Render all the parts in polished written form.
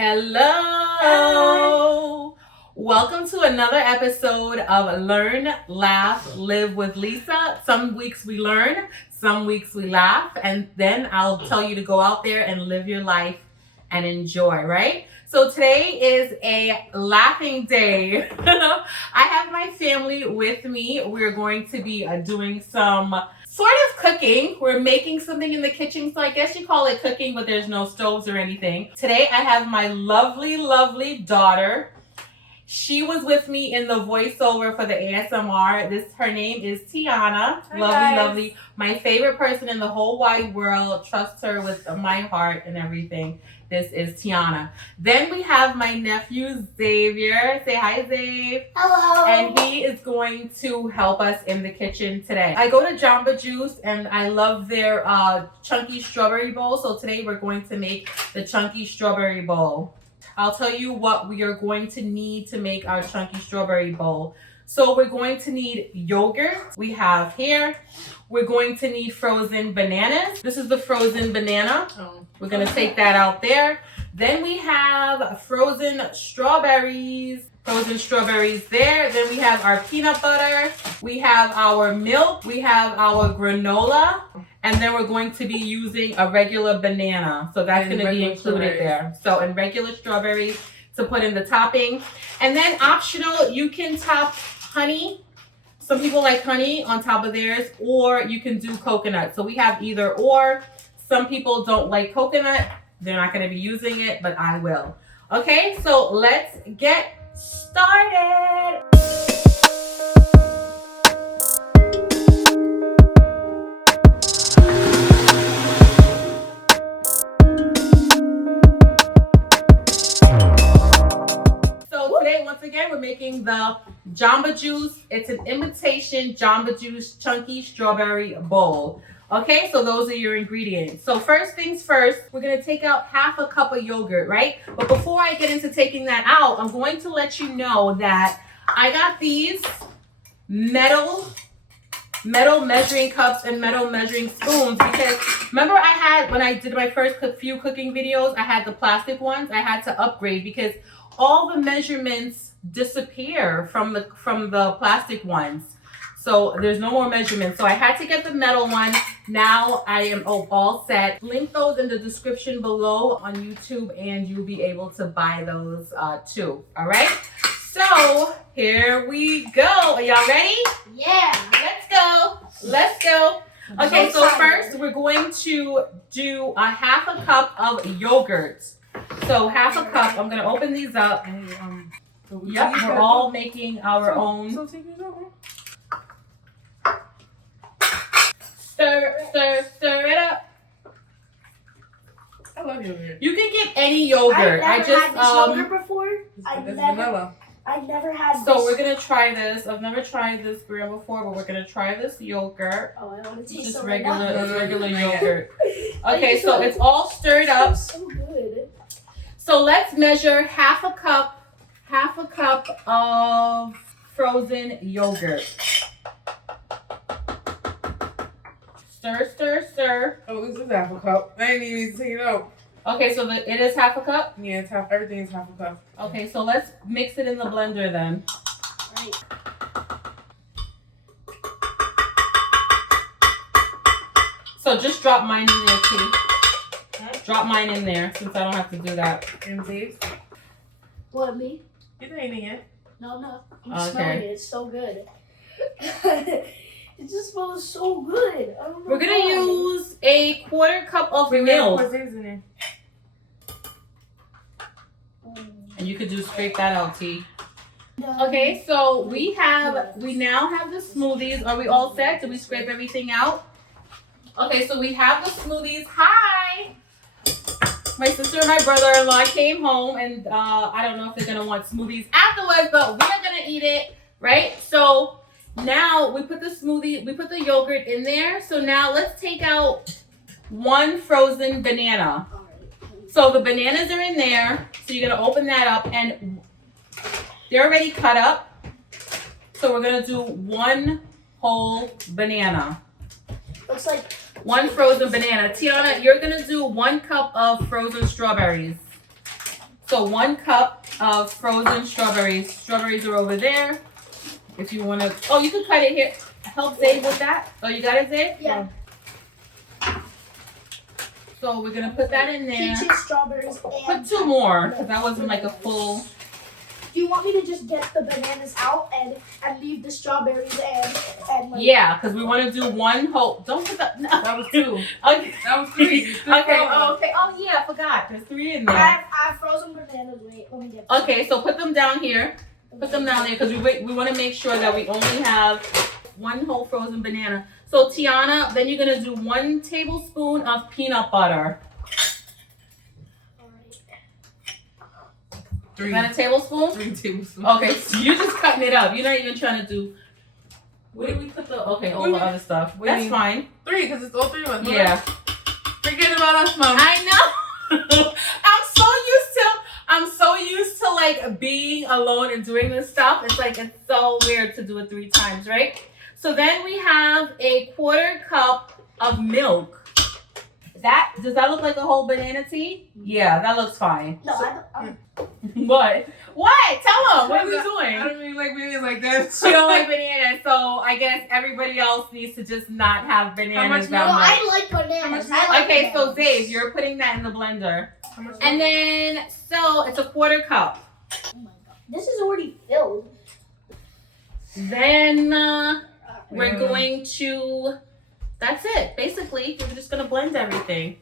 Hello! Welcome to another episode of Learn, Laugh, Live with Lisa. Some weeks we learn, some weeks we laugh, and then I'll tell you to go out there and live your life and enjoy, right? So today is a laughing day. I have my family with me. We're going to be doing some sort of cooking. We're making something in the kitchen, so I guess you call it cooking, but there's no stoves or anything. Today I have my lovely, lovely daughter. She was with me in the voiceover for the ASMR. Her name is Tiana. Hi, lovely, guys. Lovely. My favorite person in the whole wide world. Trust her with my heart and everything. This is Tiana. Then we have my nephew, Xavier. Say hi, Xavier. Hello. And he is going to help us in the kitchen today. I go to Jamba Juice and I love their chunky strawberry bowl. So today we're going to make the chunky strawberry bowl. I'll tell you what we are going to need to make our chunky strawberry bowl. So we're going to need yogurt. We have here. We're going to need frozen bananas. This is the frozen banana. We're going to take that out there. Then we have frozen strawberries. Frozen strawberries there. Then we have our peanut butter. We have our milk. We have our granola. And then we're going to be using a regular banana. So that's going to be included there. So, and regular strawberries to put in the topping. And then optional, you can top honey. Some people like honey on top of theirs, or you can do coconut. So we have either or. Some people don't like coconut. They're not going to be using it, but I will. Okay, so let's get started. Once again, we're making the Jamba Juice. It's an imitation Jamba Juice chunky strawberry bowl. Okay, so those are your ingredients. So first things first, we're going to take out half a cup of yogurt, right? But before I get into taking that out, I'm going to let you know that I got these metal measuring cups and metal measuring spoons because remember I had, when I did my first few cooking videos, I had the plastic ones. I had to upgrade because all the measurements disappear from the plastic ones. So there's no more measurements. So I had to get the metal one. Now I am all set. Link those in the description below on YouTube and you'll be able to buy those too. All right. So here we go. Are y'all ready? Yeah. Let's go. Let's go. Okay, so first we're going to do a half a cup of yogurt. So half a cup. I'm gonna open these up. Yep, we're all making our own. Stir it up. I love yogurt. You can get any yogurt. I've never had this yogurt before. I've never had this. So we're gonna try this. I've never tried this brand before, but we're gonna try this yogurt. Oh, I want to taste just some regular yogurt. Okay, so it's all stirred up. So good. So let's measure half a cup of frozen yogurt. Stir. Oh, this is half a cup. I ain't even seen it out. Okay, so it is half a cup? Yeah, it's half. Everything is half a cup. Okay, so let's mix it in the blender then. Right. So just drop mine in there, too. Drop mine in there since I don't have to do that. And taste. What, me? It's ain't in yet. No. I'm Okay. smelling it. It's so good. It just smells so good. I don't know We're gonna why. use a quarter cup of Wait, milk. what's in there? And you could just scrape that out, T. Okay, so we now have the smoothies. Are we all set? Did we scrape everything out? Okay, so we have the smoothies. Hi! My sister and my brother-in-law came home and I don't know if they're gonna want smoothies afterwards, but we're gonna eat it, right? So now we put the yogurt in there. So now let's take out one frozen banana. So the bananas are in there. So you're gonna open that up and they're already cut up. So we're gonna do one whole banana. Looks like One frozen banana. Tiana, you're gonna do 1 cup of frozen strawberries. So 1 cup of frozen strawberries. Strawberries are over there. If you want to, oh, you can cut it here. Help Zabe with that. Oh, you got it, Zabe? Yeah. So we're gonna put that in there. Peaches, strawberries, Put and 2 more, because that wasn't like a full. do you want me to just get the bananas out and leave the strawberries and like Yeah, because we want to do 1 whole. Don't put that. No. That was 2. Okay. That was 3. Okay. Oh, okay. Oh yeah, I forgot. There's 3 in there. I have frozen bananas. Wait, let me get them. Okay, so put them down here. Put them down there because we want to make sure that we only have 1 whole frozen banana. So Tiana, then you're gonna do 1 tablespoon of peanut butter. Alright. 3. Is that a tablespoon? 3 tablespoons. Okay, so you're just cutting it up. You're not even trying to do. Where did we put the? Okay, all the other stuff. What do you That's mean? fine. 3, because it's all 3 of us. Yeah. Forget about us, Mom. I know. I'm so used to like being alone and doing this stuff. It's like it's so weird to do it 3 times, right? So then we have a 1/4 cup of milk. Does that look like a whole banana tea? Yeah, that looks fine. No, I don't. What? What? Tell them. What are we I doing? don't really like bananas like that. She don't like bananas, so I guess everybody else needs to just not have bananas much that No, much. I like bananas. I like Okay, so bananas. Dave, you're putting that in the blender. How much And then, so it's a 1/4 cup. Oh my god, this is already filled. Then we're going to, that's it. Basically, we're just going to blend everything.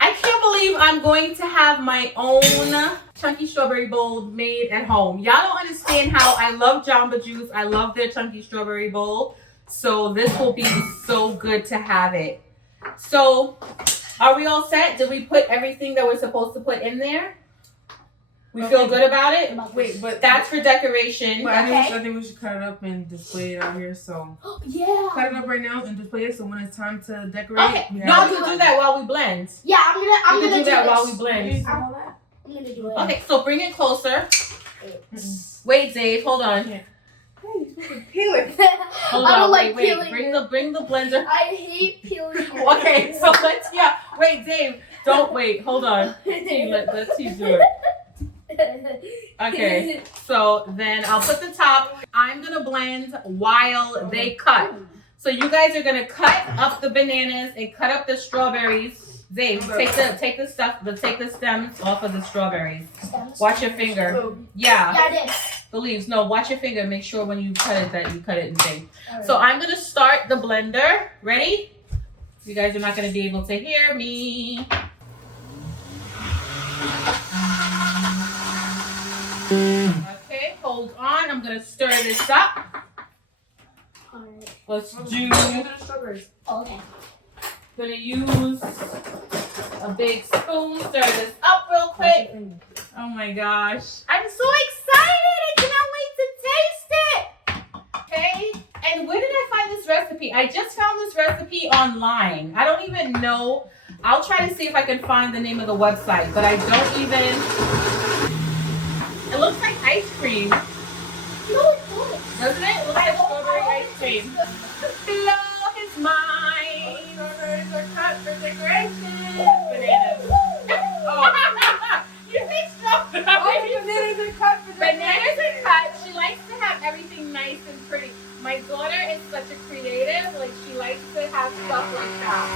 I can't believe I'm going to have my own chunky strawberry bowl made at home. Y'all don't understand how I love Jamba Juice. I love their chunky strawberry bowl. So this will be so good to have it. So are we all set? Did we put everything that we're supposed to put in there? We feel good about it? Wait, but That's for decoration. But Okay. I think we should cut it up and display it out here. So Yeah. cut it up right now and display it. So when it's time to decorate, Okay. we No, have you do that while we blend. Yeah, I'm You gonna can do that this. while we blend. I'm gonna do it. Okay, so bring it closer. Wait, Dave, hold on. Hey, you're supposed to peel it. Hold I on, don't like wait. peeling Bring the blender. I hate peeling. Okay, so wait, Dave, don't wait, hold on. Let's see, do it. Okay, so then I'll put the top. I'm gonna blend while they cut. So you guys are gonna cut up the bananas and cut up the strawberries. Dave, take the stems off of the strawberries. Watch your finger. So, Yeah, Yeah, I did. the leaves. No, watch your finger. Make sure when you cut it that you cut it in thing. Alright. So I'm gonna start the blender. Ready? You guys are not gonna be able to hear me. Okay, hold on. I'm gonna stir this up. Alright. Let's do. the strawberries. Okay. Gonna use a big spoon. Stir this up real quick. Oh my gosh. I'm so excited. I cannot wait to taste it. Okay. And where did I find this recipe? I just found this recipe online. I don't even know. I'll try to see if I can find the name of the website, but I don't even. It looks like ice cream. No, it's good. Doesn't it? It looks like strawberry ice cream. Love is mine. Strawberries are cut for decoration. Bananas. Oh. You think strawberries? Bananas are cut for Bananas are cut. She likes to have everything nice and pretty. My daughter is such a creative. Like, she likes to have stuff like that.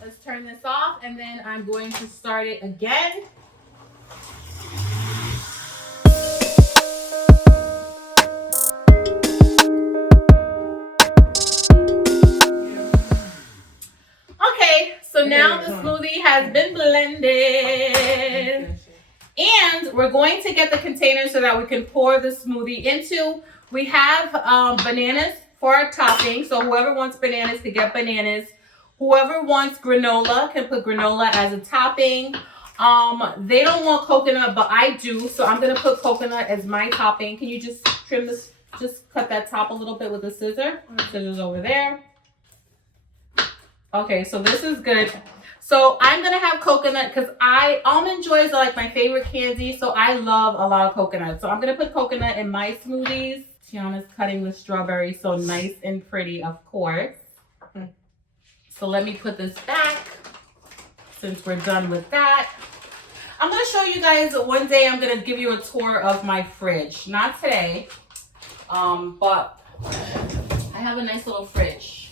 Let's turn this off, and then I'm going to start it again. Okay, so now the smoothie has been blended. And we're going to get the container so that we can pour the smoothie into. We have bananas for our topping. So whoever wants bananas can get bananas. Whoever wants granola can put granola as a topping. They don't want coconut, but I do. So I'm going to put coconut as my topping. Can you just trim this? Just cut that top a little bit with a scissor. Scissors over there. Okay, so this is good. So I'm going to have coconut because Almond Joys are like my favorite candy. So I love a lot of coconut. So I'm going to put coconut in my smoothies. Tiana's cutting the strawberry so nice and pretty, of course. So let me put this back since we're done with that. I'm gonna show you guys one day. I'm gonna give you a tour of my fridge. Not today, but I have a nice little fridge.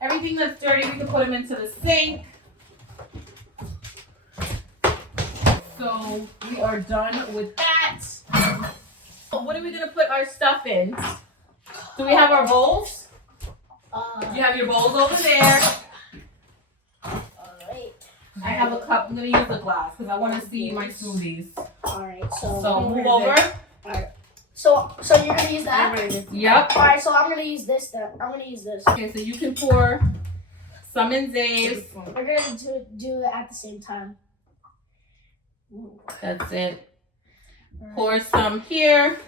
Everything that's dirty, we can put them into the sink. So we are done with that. What are we gonna put our stuff in? Do we have our bowls? You have your bowls over there. Alright. I have a cup. I'm gonna use a glass because I want to see my smoothies. Alright, so Move over. Alright. So you're gonna use that? Yep. Alright, so I'm gonna use this then. I'm gonna use this. Okay, so you can pour some in Zave's. We're gonna do it at the same time. That's it. Pour some here.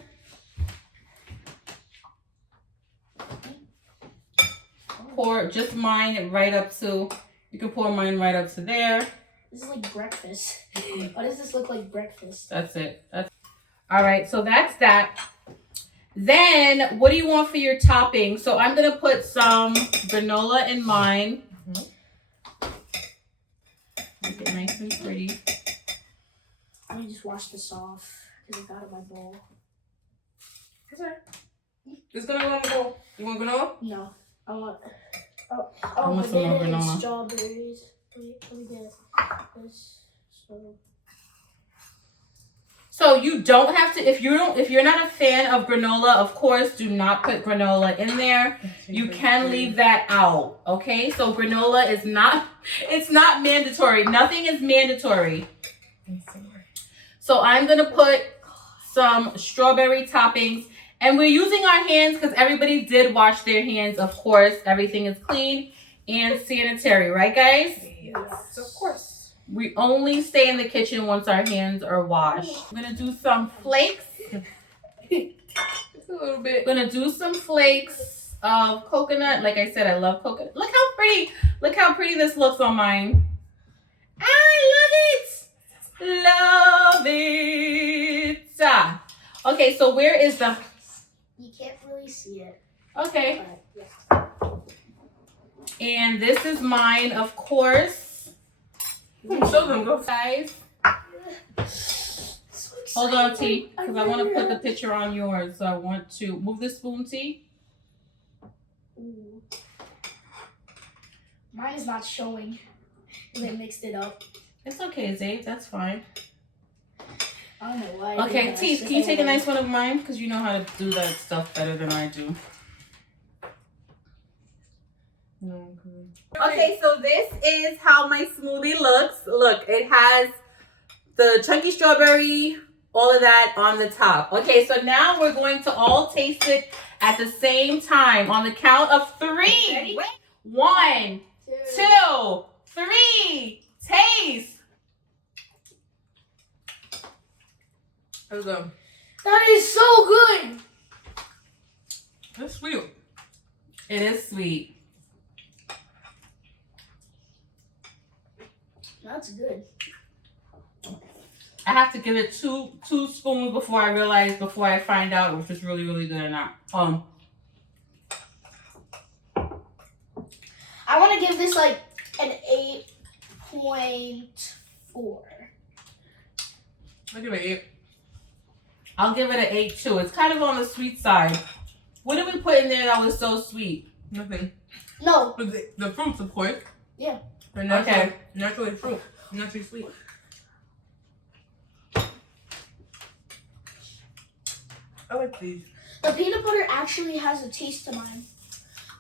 Pour just mine right up to. You can pour mine right up to there. This is like breakfast. Why does this look like breakfast? That's it. That's all right. So that's that. Then, what do you want for your topping? So I'm gonna put some granola in mine. Make it nice and pretty. Let me just wash this off because it's out of my bowl. It's gonna go in the bowl. You want granola? No, I want. I want some more banana and granola. strawberries. Let me get this. So you don't have to if you're not a fan of granola, of course, do not put granola in there. You can leave that out. Okay? So granola is not mandatory. Nothing is mandatory. So I'm going to put some strawberry toppings, and we're using our hands because everybody did wash their hands, of course. Everything is clean and sanitary, right guys? Yes, of course. We only stay in the kitchen once our hands are washed. I'm gonna do some flakes. Just a little bit. I'm gonna do some flakes of coconut. Like I said, I love coconut. Look how pretty. Look how pretty this looks on mine. I love it. Love it. Okay, so where is the... You can't really see it. Okay. But yeah. And this is mine, of course. Show them, go. Guys, So hold on, excited. T, because I want to put the picture on yours. So I want to move the spoon, T. Ooh. Mine is not showing. They mixed it up. It's okay, Zay. That's fine. I don't know why. Okay, T, can you take a nice one of mine? Because you know how to do that stuff better than I do. No. Okay, so this is how my smoothie looks. Look, it has the chunky strawberry, all of that on the top. Okay, so now we're going to all taste it at the same time on the count of 3. Ready? 1, 2, 3. Taste. Let's go. That is so good. That's sweet. It is sweet. That's good. I have to give it two spoons before I find out if it's really, really good or not. I want to give this like an 8.4. I'll give it 8. I'll give it an 8 too. It's kind of on the sweet side. What did we put in there that was so sweet? Nothing. No. But the fruits, of course. Yeah. They're natural, Okay. naturally fruit. Naturally sweet. I like these. The peanut butter actually has a taste to mine.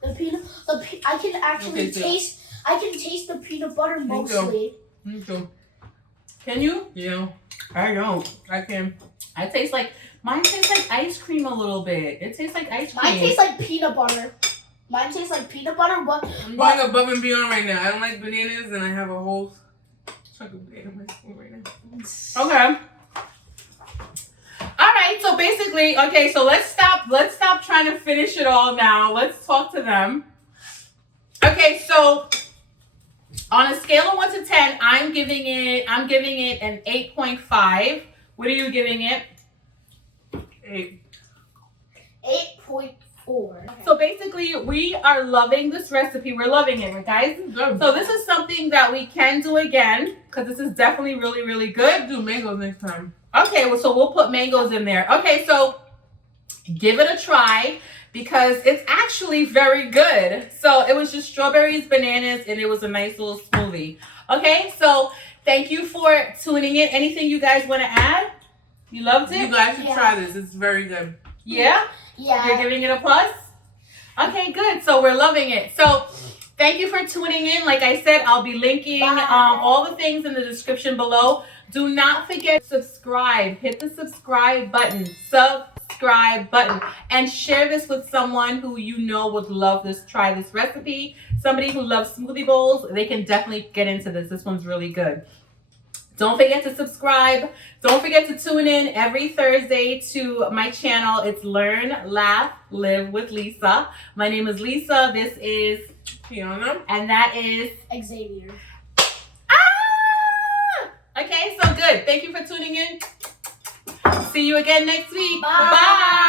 I can actually Okay, so- taste. I can taste the peanut butter Me too. mostly. Me too. Can you? Yeah, I don't. I can. Mine tastes like ice cream a little bit. It tastes like ice cream. Mine tastes like peanut butter. Mine tastes like peanut butter, but I'm going above and beyond right now. I don't like bananas, and I have a whole chunk of banana in my spoon right now. Okay. All right. So basically, okay. So let's stop trying to finish it all now. Let's talk to them. Okay. So on a scale of 1 to 10, I'm giving it an 8.5. What are you giving it? 8. 8.4. 4. So basically, we are loving this recipe. We're loving it, right, guys? So this is something that we can do again because this is definitely really, really good. Let's do mangoes next time. Okay, well, so we'll put mangoes in there. Okay, so give it a try because it's actually very good. So it was just strawberries, bananas, and it was a nice little smoothie. Okay, so thank you for tuning in. Anything you guys want to add? You loved it? You guys should try this. It's very good. Yeah? Yeah. You're giving it a plus? Okay, good. So we're loving it. So thank you for tuning in. Like I said, I'll be linking all the things in the description below. Do not forget to subscribe. Hit the subscribe button. Subscribe button. And share this with someone who you know would love this. Try this recipe. Somebody who loves smoothie bowls, they can definitely get into this. This one's really good. Don't forget to subscribe. Don't forget to tune in every Thursday to my channel. It's Learn, Laugh, Live with Lisa. My name is Lisa. This is Fiona. And that is Xavier. Okay, so good. Thank you for tuning in. See you again next week. Bye. Bye.